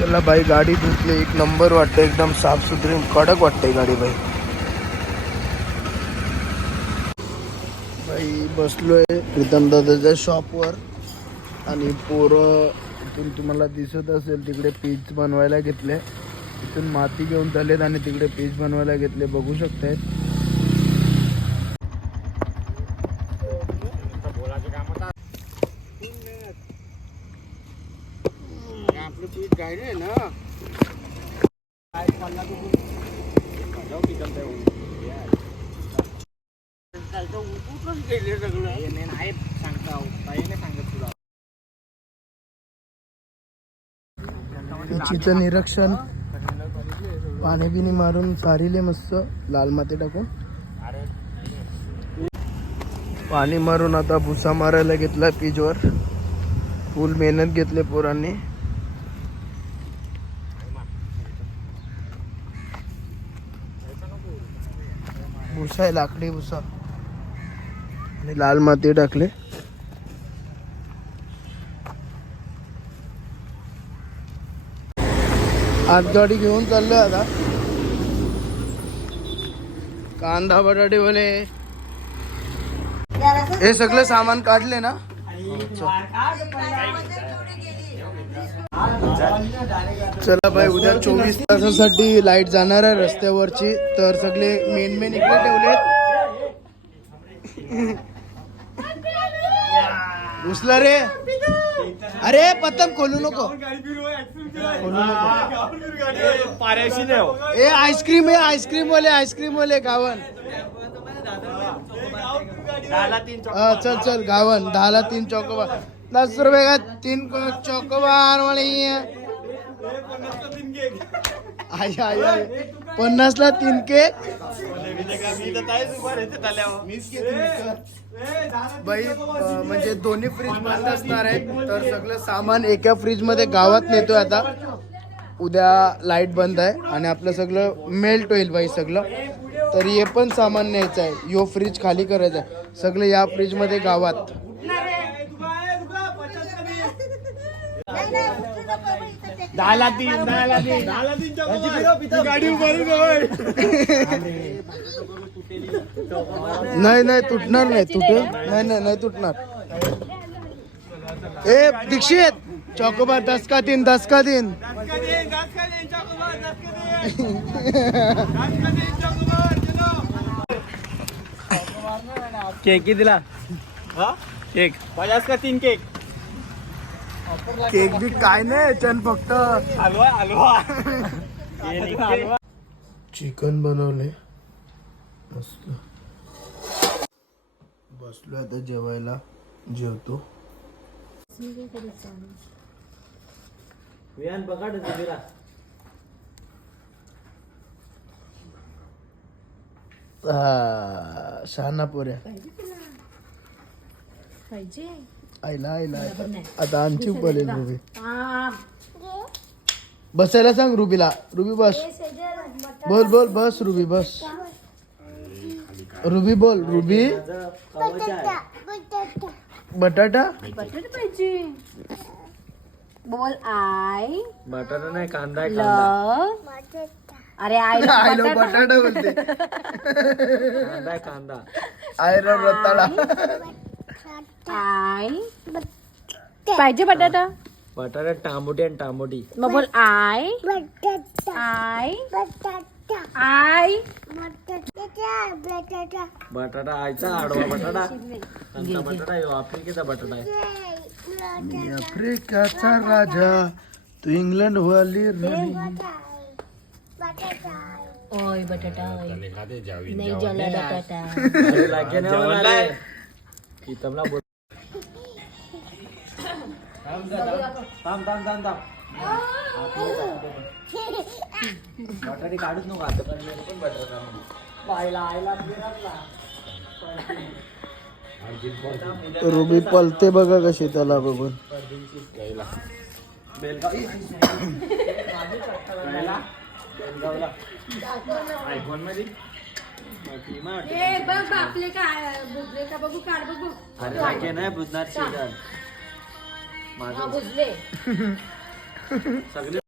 चला भाई, गाडी धुतली, एक नंबर वाटतं, एकदम साफसुथरी कडक वाटते गाडी भाई. भाई बसलोय प्रीतम दादाच्या शॉपवर आणि पोरं इथून तुम्हाला दिसत असेल तिकडे पीच बनवायला घेतले. इथून माती घेऊन चाललेत आणि तिकडे पीच बनवायला घेतले, बघू शकताय. पिचीचं निरीक्षण, पाणी बिनी मारून सारीले मस्त लाल माती टाकून पाणी मारून आता भुसा मारायला घेतला पिचवर. फुल मेहनत घेतले पोरांनी. भुसा आहे, लाकडी भुसा आणि लाल माती टाकले. आज गाडी घेऊन चाललोय आता. कांदा बटाटे वाले हे सगळं सामान काढले ना. चला भाई, उद्या 24 तासासाठी लाईट जाणार आहे रस्त्यावरची, तर सगळे मेन इकडे ठेवले. उचला रे. अरे पतंग खोलू नको, ए आईस्क्रीम आहे, आईस्क्रीम वाले गावन. चल चल गावन 10ला 3 चॉकोबार, 10 रुपये का 3 चॉकोबार वाली. 50ला 3 केक. बाई म्हणजे दोन्ही फ्रीज बंद असणार आहेत, तर सगळं सामान एका फ्रीज मध्ये गावात नेतोय आता. उद्या लाईट बंद आहे आणि आपलं सगळं मेल्ट होईल बाई सगळं. तर हे पण सामान न्यायचं आहे, यो फ्रीज खाली करायचं आहे, सगळं या फ्रीज मध्ये गावात. नाही तुटणार नाही, नाही तुटणार. ए दीक्षित, चॉकोबार 10 का 3, 10 का 3. केक किती दिला? केक 50 का 3 केक. केक बी काय नाही, चल फक्त हलवा. चिकन बनवले मस्त. बसलो आता जेवायला, जेवतो. शहाणा पोऱ्या आईला आता आमची बोलेल रुबी. बसायला सांग रुबीला. रुबी बस, बोल बस रुबी बस. रुबी बोल. रुबी बटाटा पाहिजे. बोल आई. बटाटा नाही, कांदा आहे. कांदा. अरे आई बटाटा बोलते. कांदा आहे, कांदा. आय रताळा. आई पाहिजे बटाटा. बटाटा, टामोटी आणि टामोटी. मग बोल आई. आई. बटाटा आयचा, आडवा बटाटा. कोणता बटाटा आहे? आफ्रिकेचा बटाटा आहे. मी आफ्रिकेचा राजा, तू इंग्लंड वाली राणी. ओय बटाटा नाही जला बटाटा. लागे नाही होणार आहे. प्रीतमला बोल. थांब. बटाटे काढूच नको आता, पण बटाटा रुबी पलते बघा कशी त्याला बघून. आयफोन मध्ये बघ आपले काय बुजले का बघू काढ बघू. अरे लागे नाही बुजणार. बुजले सगळे